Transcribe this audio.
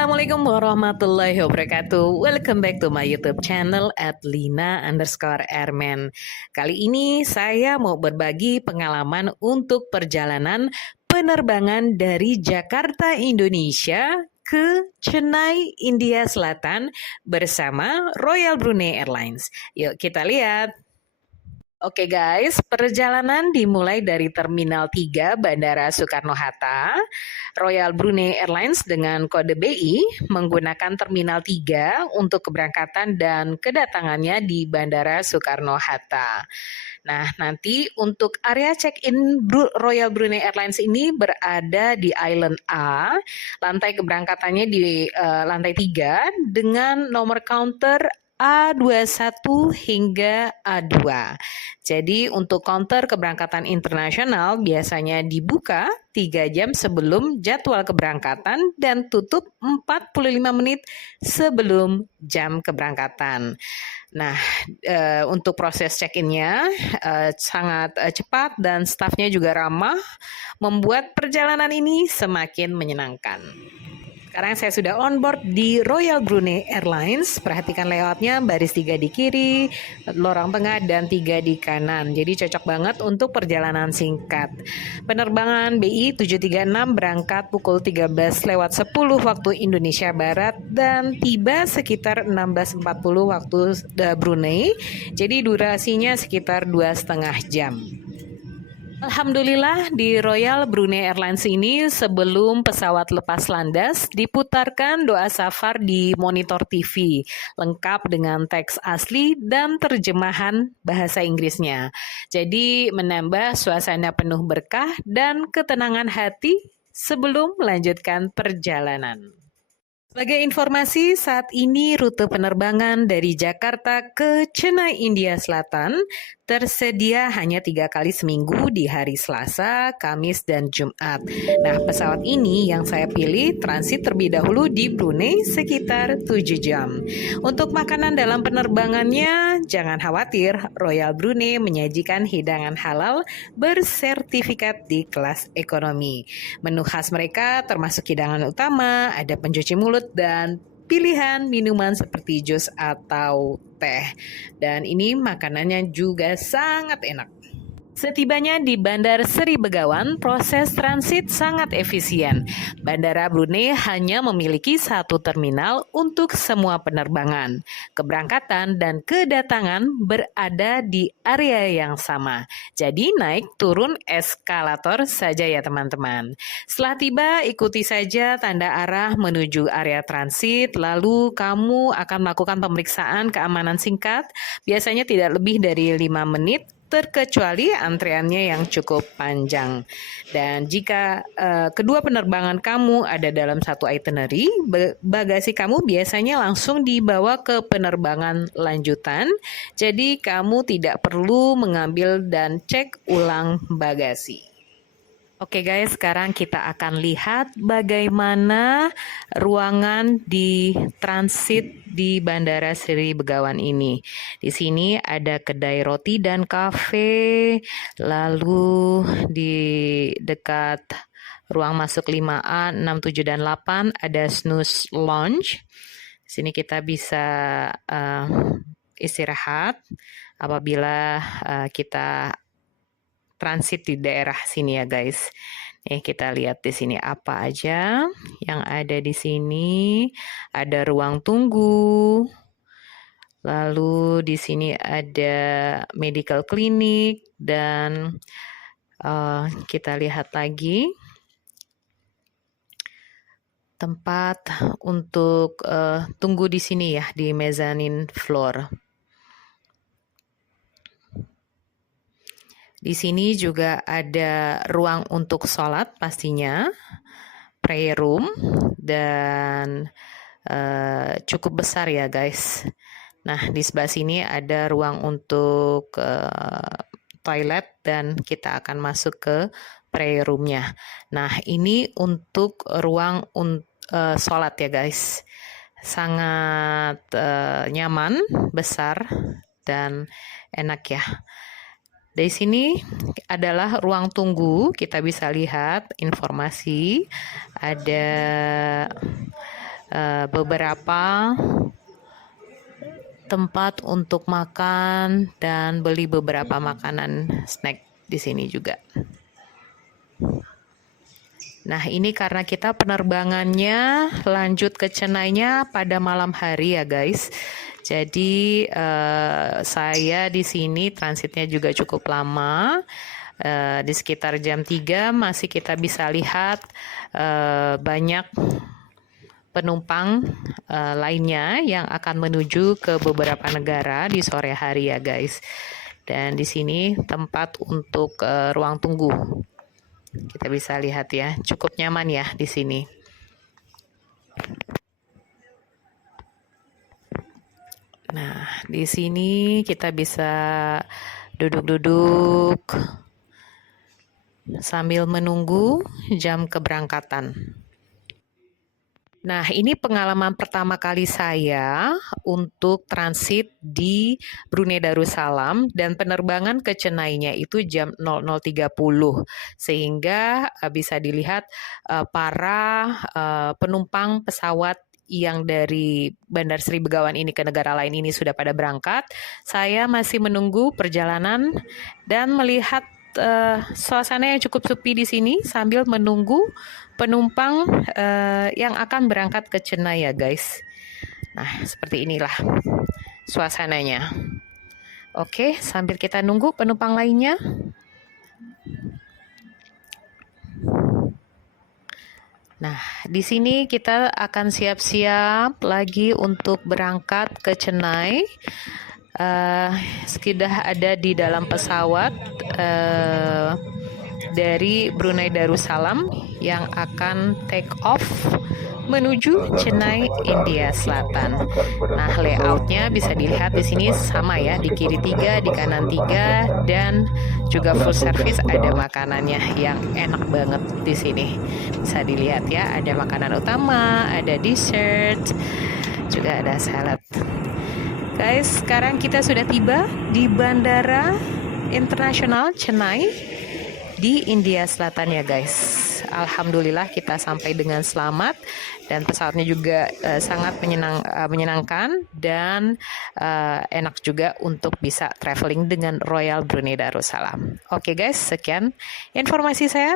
Assalamualaikum warahmatullahi wabarakatuh. Welcome back to my YouTube channel at Lina_Airman. Kali ini saya mau berbagi pengalaman untuk perjalanan penerbangan dari Jakarta, Indonesia ke Chennai, India Selatan bersama Royal Brunei Airlines. Yuk kita lihat. Oke guys, perjalanan dimulai dari Terminal 3 Bandara Soekarno-Hatta. Royal Brunei Airlines dengan kode BI menggunakan Terminal 3 untuk keberangkatan dan kedatangannya di Bandara Soekarno-Hatta. Nah, nanti untuk area check-in Royal Brunei Airlines ini berada di Island A. Lantai keberangkatannya di lantai 3 dengan nomor counter A21 hingga A2. Jadi untuk counter keberangkatan internasional biasanya dibuka 3 jam sebelum jadwal keberangkatan dan tutup 45 menit sebelum jam keberangkatan. Nah, untuk proses check-in-nya sangat cepat dan stafnya juga ramah, membuat perjalanan ini semakin menyenangkan. Sekarang saya sudah on board di Royal Brunei Airlines. Perhatikan layoutnya, baris 3 di kiri, lorong tengah, dan 3 di kanan. Jadi cocok banget untuk perjalanan singkat. Penerbangan BI 736 berangkat pukul 13:10 waktu Indonesia Barat dan tiba sekitar 16:40 waktu Brunei. Jadi durasinya sekitar 2,5 jam. Alhamdulillah di Royal Brunei Airlines ini sebelum pesawat lepas landas diputarkan doa safar di monitor TV lengkap dengan teks asli dan terjemahan bahasa Inggrisnya. Jadi menambah suasana penuh berkah dan ketenangan hati sebelum melanjutkan perjalanan. Sebagai informasi, saat ini rute penerbangan dari Jakarta ke Chennai, India Selatan tersedia hanya 3 kali seminggu di hari Selasa, Kamis, dan Jumat. Nah, pesawat ini yang saya pilih transit terlebih dahulu di Brunei sekitar 7 jam. Untuk makanan dalam penerbangannya, jangan khawatir, Royal Brunei menyajikan hidangan halal bersertifikat di kelas ekonomi. Menu khas mereka termasuk hidangan utama, ada pencuci mulut, dan pilihan minuman seperti jus atau teh. Dan ini makanannya juga sangat enak. Setibanya di Bandar Seri Begawan, proses transit sangat efisien. Bandara Brunei hanya memiliki satu terminal untuk semua penerbangan. Keberangkatan dan kedatangan berada di area yang sama. Jadi naik turun eskalator saja ya teman-teman. Setelah tiba, ikuti saja tanda arah menuju area transit, lalu kamu akan melakukan pemeriksaan keamanan singkat, biasanya tidak lebih dari 5 menit, terkecuali antreannya yang cukup panjang. Dan jika kedua penerbangan kamu ada dalam satu itinerary, bagasi kamu biasanya langsung dibawa ke penerbangan lanjutan. Jadi kamu tidak perlu mengambil dan cek ulang bagasi. Oke guys, sekarang kita akan lihat bagaimana ruangan di transit di Bandara Seri Begawan ini. Di sini ada kedai roti dan kafe, lalu di dekat ruang masuk 5A, 6, 7, dan 8 ada snooze lounge. Di sini kita bisa istirahat apabila kita transit di daerah sini ya guys. Kita lihat di sini apa aja yang ada di sini. Ada ruang tunggu. Lalu di sini ada medical clinic dan kita lihat lagi tempat untuk tunggu di sini ya di mezzanine floor. Di sini juga ada ruang untuk sholat pastinya, prayer room, dan cukup besar ya guys. Nah, di sebelah sini ada ruang untuk toilet dan kita akan masuk ke prayer room-nya. Nah, ini untuk ruang sholat ya guys. Sangat nyaman, besar, dan enak ya. Dari sini adalah ruang tunggu, kita bisa lihat informasi, ada beberapa tempat untuk makan dan beli beberapa makanan snack di sini juga. Nah, ini karena kita penerbangannya lanjut ke Chennai-nya pada malam hari ya guys. Jadi saya di sini transitnya juga cukup lama. Di sekitar jam 3 masih kita bisa lihat banyak penumpang lainnya yang akan menuju ke beberapa negara di sore hari ya guys. Dan di sini tempat untuk ruang tunggu. Kita bisa lihat ya, cukup nyaman ya di sini. Nah, di sini kita bisa duduk-duduk sambil menunggu jam keberangkatan. Nah, ini pengalaman pertama kali saya untuk transit di Brunei Darussalam dan penerbangan ke Chennai-nya itu jam 00.30 sehingga bisa dilihat para penumpang pesawat yang dari Bandar Sri Begawan ini ke negara lain ini sudah pada berangkat. Saya masih menunggu perjalanan dan melihat suasana yang cukup sepi di sini sambil menunggu penumpang yang akan berangkat ke Chennai ya guys. Nah, seperti inilah suasananya. Oke, sambil kita nunggu penumpang lainnya. Nah, di sini kita akan siap-siap lagi untuk berangkat ke Chennai. Sudah ada di dalam pesawat dari Brunei Darussalam yang akan take off menuju Chennai, India Selatan. Nah, layoutnya bisa dilihat di sini sama ya, di kiri 3, di kanan 3, dan juga full service ada makanannya yang enak banget di sini. Bisa dilihat ya, ada makanan utama, ada dessert, juga ada salad. Guys, sekarang kita sudah tiba di Bandara Internasional Chennai di India Selatan ya guys. Alhamdulillah kita sampai dengan selamat dan pesawatnya juga sangat menyenangkan dan enak juga untuk bisa traveling dengan Royal Brunei Darussalam. Oke guys, sekian informasi saya.